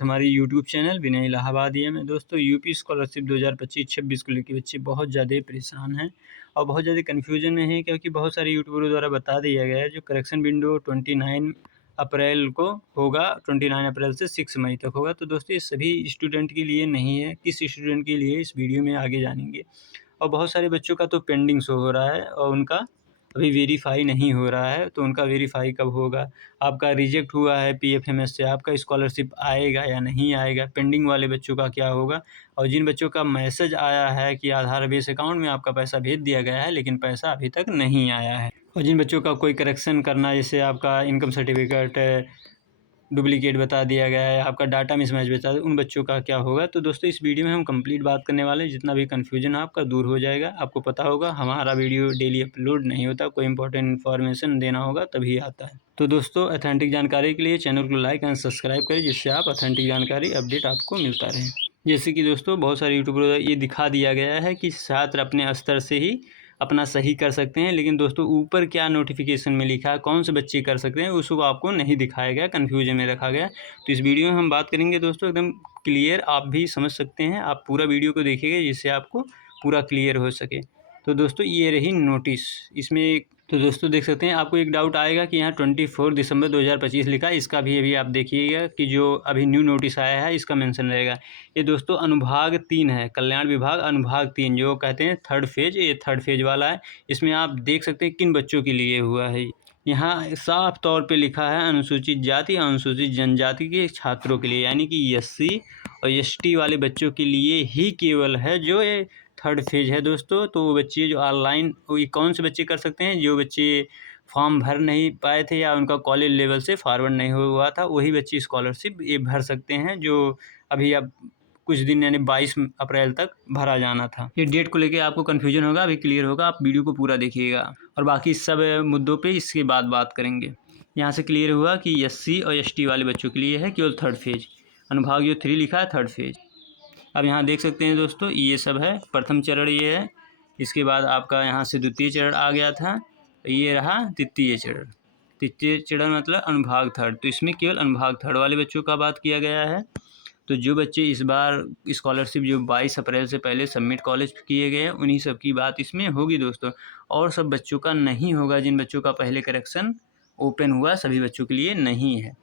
हमारे YouTube channel विनय इलाहाबादिया में दोस्तों यूपी स्कॉलरशिप 2025-26 को लेकर बच्चे बहुत ज़्यादा परेशान हैं और बहुत ज़्यादा कन्फ्यूजन में हैं, क्योंकि बहुत सारे यूट्यूबरों द्वारा बता दिया गया है जो करेक्शन विंडो 29 अप्रैल को होगा, 29 अप्रैल से 6 मई तक होगा। तो दोस्तों ये सभी स्टूडेंट के लिए नहीं है, किस स्टूडेंट के लिए इस वीडियो में आगे जानेंगे। और बहुत सारे बच्चों का तो पेंडिंग शो हो रहा है और उनका अभी वेरीफ़ाई नहीं हो रहा है, तो उनका वेरीफ़ाई कब होगा? आपका रिजेक्ट हुआ है पीएफएमएस से, आपका स्कॉलरशिप आएगा या नहीं आएगा? पेंडिंग वाले बच्चों का क्या होगा? और जिन बच्चों का मैसेज आया है कि आधार बेस अकाउंट में आपका पैसा भेज दिया गया है, लेकिन पैसा अभी तक नहीं आया है। और जिन बच्चों का कोई करेक्शन करना है, जैसे आपका इनकम सर्टिफिकेट डुप्लीकेट बता दिया गया है, आपका डाटा मिसमैच बता उन बच्चों का क्या होगा? तो दोस्तों इस वीडियो में हम कंप्लीट बात करने वाले हैं, जितना भी कन्फ्यूजन आपका दूर हो जाएगा। आपको पता होगा हमारा वीडियो डेली अपलोड नहीं होता, कोई इंपॉर्टेंट इन्फॉर्मेशन देना होगा तभी आता है। तो दोस्तों ऑथेंटिक जानकारी के लिए चैनल को लाइक एंड सब्सक्राइब करें, जिससे आप ऑथेंटिक जानकारी अपडेट आपको मिलता रहे। जैसे कि दोस्तों बहुत सारे यूट्यूबर ये दिखा दिया गया है कि छात्र अपने स्तर से ही अपना सही कर सकते हैं, लेकिन दोस्तों ऊपर क्या नोटिफिकेशन में लिखा है, कौन से बच्चे कर सकते हैं, उसको आपको नहीं दिखाया गया, कन्फ्यूजन में रखा गया। तो इस वीडियो में हम बात करेंगे दोस्तों एकदम क्लियर, आप भी समझ सकते हैं। आप पूरा वीडियो को देखिएगा जिससे आपको पूरा क्लियर हो सके। तो दोस्तों ये रही नोटिस, इसमें तो दोस्तों देख सकते हैं, आपको एक डाउट आएगा कि यहाँ 24 दिसंबर 2025 लिखा है। इसका भी अभी आप देखिएगा कि जो अभी न्यू नोटिस आया है इसका मेंशन रहेगा। ये दोस्तों अनुभाग 3 है, कल्याण विभाग अनुभाग 3, जो कहते हैं थर्ड फेज, ये थर्ड फेज वाला है। इसमें आप देख सकते हैं किन बच्चों के लिए हुआ है। यहाँ साफ तौर पे लिखा है अनुसूचित जाति अनुसूचित जनजाति के छात्रों के लिए, यानी कि एससी और एसटी वाले बच्चों के लिए ही केवल है जो ये थर्ड फेज है दोस्तों। तो वो बच्चे जो ऑनलाइन, ये कौन से बच्चे कर सकते हैं? जो बच्चे फॉर्म भर नहीं पाए थे या उनका कॉलेज लेवल से फॉरवर्ड नहीं हुआ था, वही बच्चे स्कॉलरशिप ये भर सकते हैं, जो अभी अब कुछ दिन यानी 22 अप्रैल तक भरा जाना था। ये डेट को लेके आपको कन्फ्यूजन होगा, अभी क्लियर होगा, आप वीडियो को पूरा देखिएगा और बाकी सब मुद्दों पे इसके बाद बात करेंगे। यहाँ से क्लियर हुआ कि एससी और एसटी वाले बच्चों के लिए है केवल थर्ड फेज, अनुभाग जो 3 लिखा है थर्ड फेज। अब यहाँ देख सकते हैं दोस्तों ये सब है, प्रथम चरण ये है, इसके बाद आपका यहाँ से द्वितीय चरण आ गया था, ये रहा तृतीय चरण। तृतीय चरण मतलब अनुभाग थर्ड, तो इसमें केवल अनुभाग थर्ड वाले बच्चों का बात किया गया है। तो जो बच्चे इस बार स्कॉलरशिप जो 22 अप्रैल से पहले सबमिट कॉलेज किए गए हैं, उन्हीं सब की बात इसमें होगी दोस्तों, और सब बच्चों का नहीं होगा। जिन बच्चों का पहले करेक्शन ओपन हुआ सभी बच्चों के लिए नहीं है।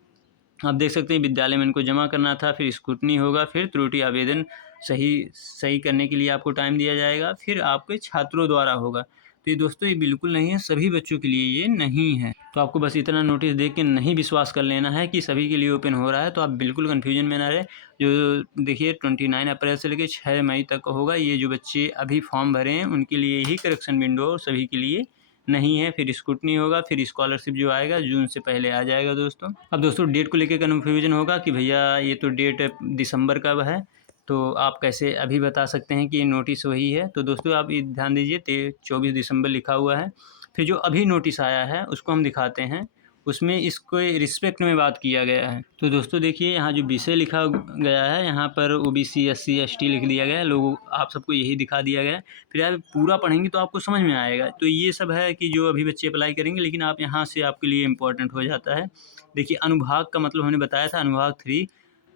आप देख सकते हैं विद्यालय में इनको जमा करना था, फिर स्क्रूटनी होगा, फिर त्रुटि आवेदन सही करने के लिए आपको टाइम दिया जाएगा, फिर आपके छात्रों द्वारा होगा। तो ये दोस्तों ये बिल्कुल नहीं है, सभी बच्चों के लिए ये नहीं है। तो आपको बस इतना नोटिस देख के नहीं विश्वास कर लेना है कि सभी के लिए ओपन हो रहा है, तो आप बिल्कुल कन्फ्यूजन में ना रहे। जो देखिए 29 अप्रैल से लेकर 6 मई तक होगा। ये जो बच्चे अभी फॉर्म भरे हैं उनके लिए ही करेक्शन विंडो, और सभी के लिए नहीं है। फिर स्क्रूटनी होगा, फिर स्कॉलरशिप जो आएगा जून से पहले आ जाएगा दोस्तों। अब दोस्तों डेट को लेकर कन्फ्यूजन होगा कि भैया ये तो डेट दिसंबर का है, तो आप कैसे अभी बता सकते हैं कि ये नोटिस वही है? तो दोस्तों आप ये ध्यान दीजिए 24 दिसंबर लिखा हुआ है। फिर जो अभी नोटिस आया है उसको हम दिखाते हैं, उसमें इसको रिस्पेक्ट में बात किया गया है। तो दोस्तों देखिए यहाँ जो विषय लिखा गया है, यहाँ पर ओबीसी एससी एसटी लिख दिया गया है, लोगों आप सबको यही दिखा दिया गया है। फिर आप पूरा पढ़ेंगे तो आपको समझ में आएगा। तो ये सब है कि जो अभी बच्चे अप्लाई करेंगे, लेकिन आप यहाँ से आपके लिए इम्पोर्टेंट हो जाता है। देखिए अनुभाग का मतलब हमने बताया था, अनुभाग 3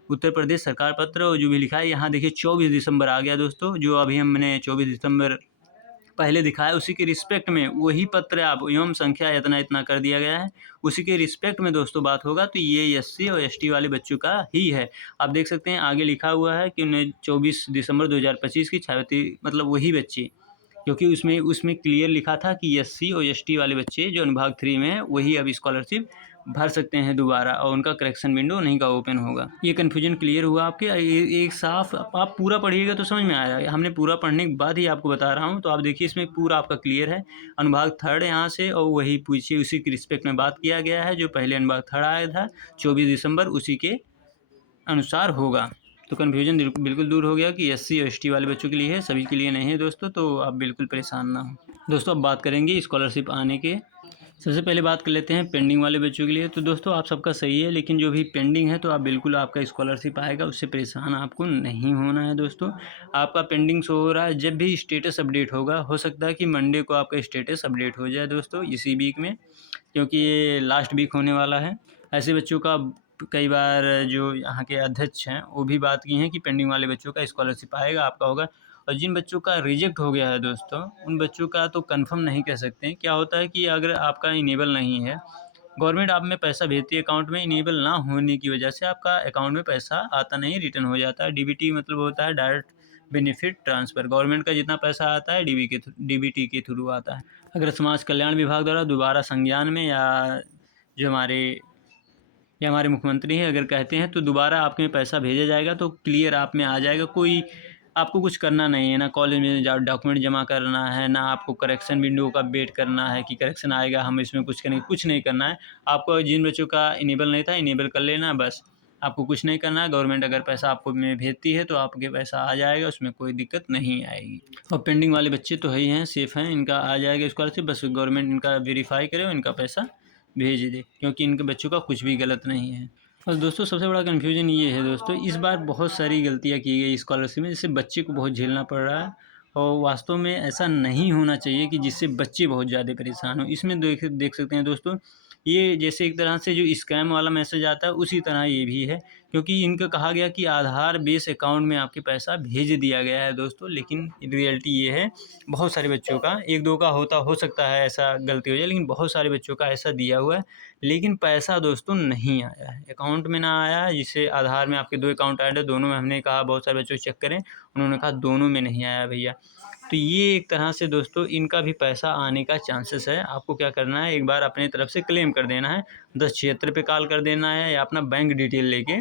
उत्तर प्रदेश सरकार पत्र, और जो भी लिखा है यहाँ देखिए 24 दिसंबर आ गया दोस्तों। जो अभी हमने 24 दिसंबर पहले दिखाया उसी के रिस्पेक्ट में वही पत्र आप एवं संख्या इतना इतना कर दिया गया है, उसी के रिस्पेक्ट में दोस्तों बात होगा। तो ये एससी और एसटी वाले बच्चों का ही है। आप देख सकते हैं आगे लिखा हुआ है कि 24 दिसंबर 2025 की छात्रवृत्ति, मतलब वही बच्चे, क्योंकि उसमें क्लियर लिखा था कि एससी और एसटी वाले बच्चे जो अनुभाग 3 में है वही अब स्कॉलरशिप भर सकते हैं दोबारा, और उनका करेक्शन विंडो नहीं का ओपन होगा। ये कन्फ्यूजन क्लियर हुआ आपके? एक साफ आप पूरा पढ़िएगा तो समझ में आएगा। हमने पूरा पढ़ने के बाद ही आपको बता रहा हूँ। तो आप देखिए इसमें पूरा आपका क्लियर है, अनुभाग थर्ड यहाँ से, और वही पूछिए उसी के रिस्पेक्ट में बात किया गया है। जो पहले अनुभाग थर्ड आया था 24 दिसंबर, उसी के अनुसार होगा। तो कन्फ्यूजन बिल्कुल दूर हो गया कि एससी और एसटी वाले बच्चों के लिए है, सभी के लिए नहीं है दोस्तों। तो आप बिल्कुल परेशान ना हो दोस्तों। अब बात करेंगे स्कॉलरशिप आने के। सबसे पहले बात कर लेते हैं पेंडिंग वाले बच्चों के लिए। तो दोस्तों आप सबका सही है, लेकिन जो भी पेंडिंग है तो आप बिल्कुल, आपका स्कॉलरशिप आएगा, उससे परेशान आपको नहीं होना है दोस्तों। आपका पेंडिंग शो हो रहा है, जब भी स्टेटस अपडेट होगा, हो सकता है कि मंडे को आपका स्टेटस अपडेट हो जाए दोस्तों, इसी वीक में, क्योंकि ये लास्ट वीक होने वाला है। ऐसे बच्चों का कई बार जो यहाँ के अध्यक्ष हैं वो भी बात की हैं कि पेंडिंग वाले बच्चों का स्कॉलरशिप आएगा, आपका होगा। और जिन बच्चों का रिजेक्ट हो गया है दोस्तों, उन बच्चों का तो कंफर्म नहीं कह सकते हैं। क्या होता है कि अगर आपका इनेबल नहीं है, गवर्नमेंट आप में पैसा भेजती है अकाउंट में, इनेबल ना होने की वजह से आपका अकाउंट में पैसा आता नहीं, रिटर्न हो जाता है। डीबीटी मतलब होता है डायरेक्ट बेनिफिट ट्रांसफ़र। गवर्नमेंट का जितना पैसा आता है डीबीटी के थ्रू आता है। अगर समाज कल्याण विभाग द्वारा दोबारा संज्ञान में जो हमारे मुख्यमंत्री हैं अगर कहते हैं तो दोबारा आपके में पैसा भेजा जाएगा, तो क्लियर आप में आ जाएगा। कोई आपको कुछ करना नहीं है, ना कॉलेज में जा डॉक्यूमेंट जमा करना है, ना आपको करेक्शन विंडो का वेट करना है कि करेक्शन आएगा हम इसमें कुछ करेंगे, कुछ नहीं करना है। आपको जिन बच्चों का इनेबल नहीं था इनेबल कर लेना बस, आपको कुछ नहीं करना है। गवर्नमेंट अगर पैसा आपको में भेजती है तो आपके पैसा आ जाएगा, उसमें कोई दिक्कत नहीं आएगी। और पेंडिंग वाले बच्चे तो है ही हैं, सेफ़ हैं, इनका आ जाएगा स्कॉलरशिप, बस गवर्नमेंट इनका वेरीफाई करे और इनका पैसा भेज दे, क्योंकि इनके बच्चों का कुछ भी गलत नहीं है। और दोस्तों सबसे बड़ा कन्फ्यूजन ये है दोस्तों, इस बार बहुत सारी गलतियाँ की गई स्कॉलरशिप में, जिससे बच्चे को बहुत झेलना पड़ रहा है। और वास्तव में ऐसा नहीं होना चाहिए कि जिससे बच्चे बहुत ज़्यादा परेशान हो। इसमें देख सकते हैं दोस्तों, ये जैसे एक तरह से जो स्कैम वाला मैसेज आता है उसी तरह ये भी है, क्योंकि इनका कहा गया कि आधार बेस अकाउंट में आपके पैसा भेज दिया गया है दोस्तों, लेकिन रियलिटी ये है बहुत सारे बच्चों का, एक दो का हो सकता है ऐसा गलती हो जाए, लेकिन बहुत सारे बच्चों का ऐसा दिया हुआ है, लेकिन पैसा दोस्तों नहीं आया है, अकाउंट में ना आया है। जिससे आधार में आपके 2 अकाउंट ऐड है, दोनों में हमने कहा बहुत सारे बच्चों को चेक करें, उन्होंने कहा दोनों में नहीं आया भैया। तो ये एक तरह से दोस्तों इनका भी पैसा आने का चांसेस है। आपको क्या करना है, एक बार अपने तरफ से क्लेम कर देना है, 1076 पे कॉल कर देना है, या अपना बैंक डिटेल लेके,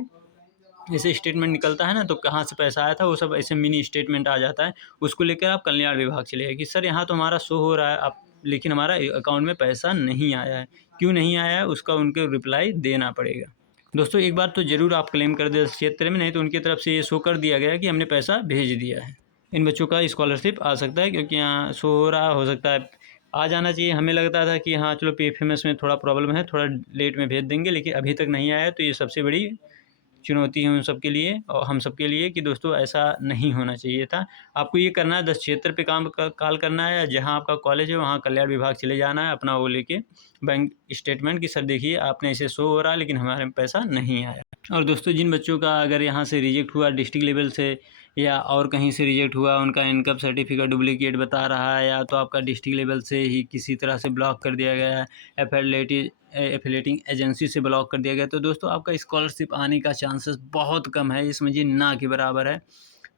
जैसे स्टेटमेंट निकलता है ना तो कहाँ से पैसा आया था वो सब ऐसे मिनी स्टेटमेंट आ जाता है, उसको लेकर आप कल्याण विभाग चले गए कि सर यहाँ तो हमारा शो हो रहा है आप, लेकिन हमारा अकाउंट में पैसा नहीं आया है, क्यों नहीं आया है उसका उनको रिप्लाई देना पड़ेगा। दोस्तों एक बार तो ज़रूर आप क्लेम कर दे क्षेत्र में, नहीं तो उनकी तरफ से ये शो कर दिया गया है कि हमने पैसा भेज दिया है। इन बच्चों का स्कॉलरशिप आ सकता है, क्योंकि यहाँ शो हो रहा हो सकता है आ जाना चाहिए। हमें लगता था कि हाँ चलो पीएफएमएस में थोड़ा प्रॉब्लम है, थोड़ा लेट में भेज देंगे, लेकिन अभी तक नहीं आया। तो ये सबसे बड़ी चुनौती है उन सब के लिए और हम सब के लिए कि दोस्तों ऐसा नहीं होना चाहिए था। आपको ये करना है 1076 पे कॉल करना है, जहाँ आपका कॉलेज है वहाँ कल्याण विभाग चले जाना है अपना वो लेके बैंक स्टेटमेंट की सर देखिए आपने इसे शो हो रहा है लेकिन हमारे में पैसा नहीं आया। और दोस्तों जिन बच्चों का अगर यहाँ से रिजेक्ट हुआ डिस्ट्रिक्ट लेवल से या और कहीं से रिजेक्ट हुआ, उनका इनकम सर्टिफिकेट डुप्लीकेट बता रहा है, या तो आपका डिस्ट्रिक्ट लेवल से ही किसी तरह से ब्लॉक कर दिया गया है, एफिलेटिंग एजेंसी से ब्लॉक कर दिया गया, तो दोस्तों आपका स्कॉलरशिप आने का चांसेस बहुत कम है, ये समझिए ना के बराबर है।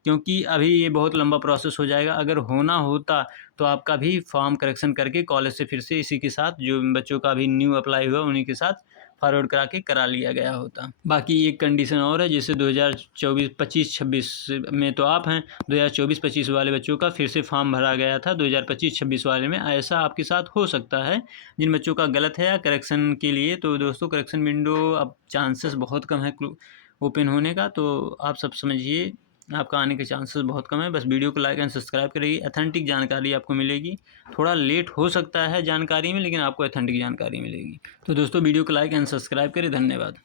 क्योंकि अभी ये बहुत लंबा प्रोसेस हो जाएगा। अगर होना होता तो आपका भी फॉर्म करेक्शन करके कॉलेज से फिर से इसी के साथ जो बच्चों का अभी न्यू अप्लाई हुआ उन्हीं के साथ फॉरवर्ड करा के करा लिया गया होता। बाकी एक कंडीशन और है, जैसे 2024 25-26 में तो आप हैं, 2024-25 वाले बच्चों का फिर से फॉर्म भरा गया था 2025-26 वाले में, ऐसा आपके साथ हो सकता है जिन बच्चों का गलत है या करेक्शन के लिए। तो दोस्तों करेक्शन विंडो अब चांसेस बहुत कम है ओपन होने का, तो आप सब समझिए आपका आने के चांसेस बहुत कम है। बस वीडियो को लाइक एंड सब्सक्राइब करिए, ऑथेंटिक जानकारी आपको मिलेगी। थोड़ा लेट हो सकता है जानकारी में, लेकिन आपको ऑथेंटिक जानकारी मिलेगी। तो दोस्तों वीडियो को लाइक एंड सब्सक्राइब करिए, धन्यवाद।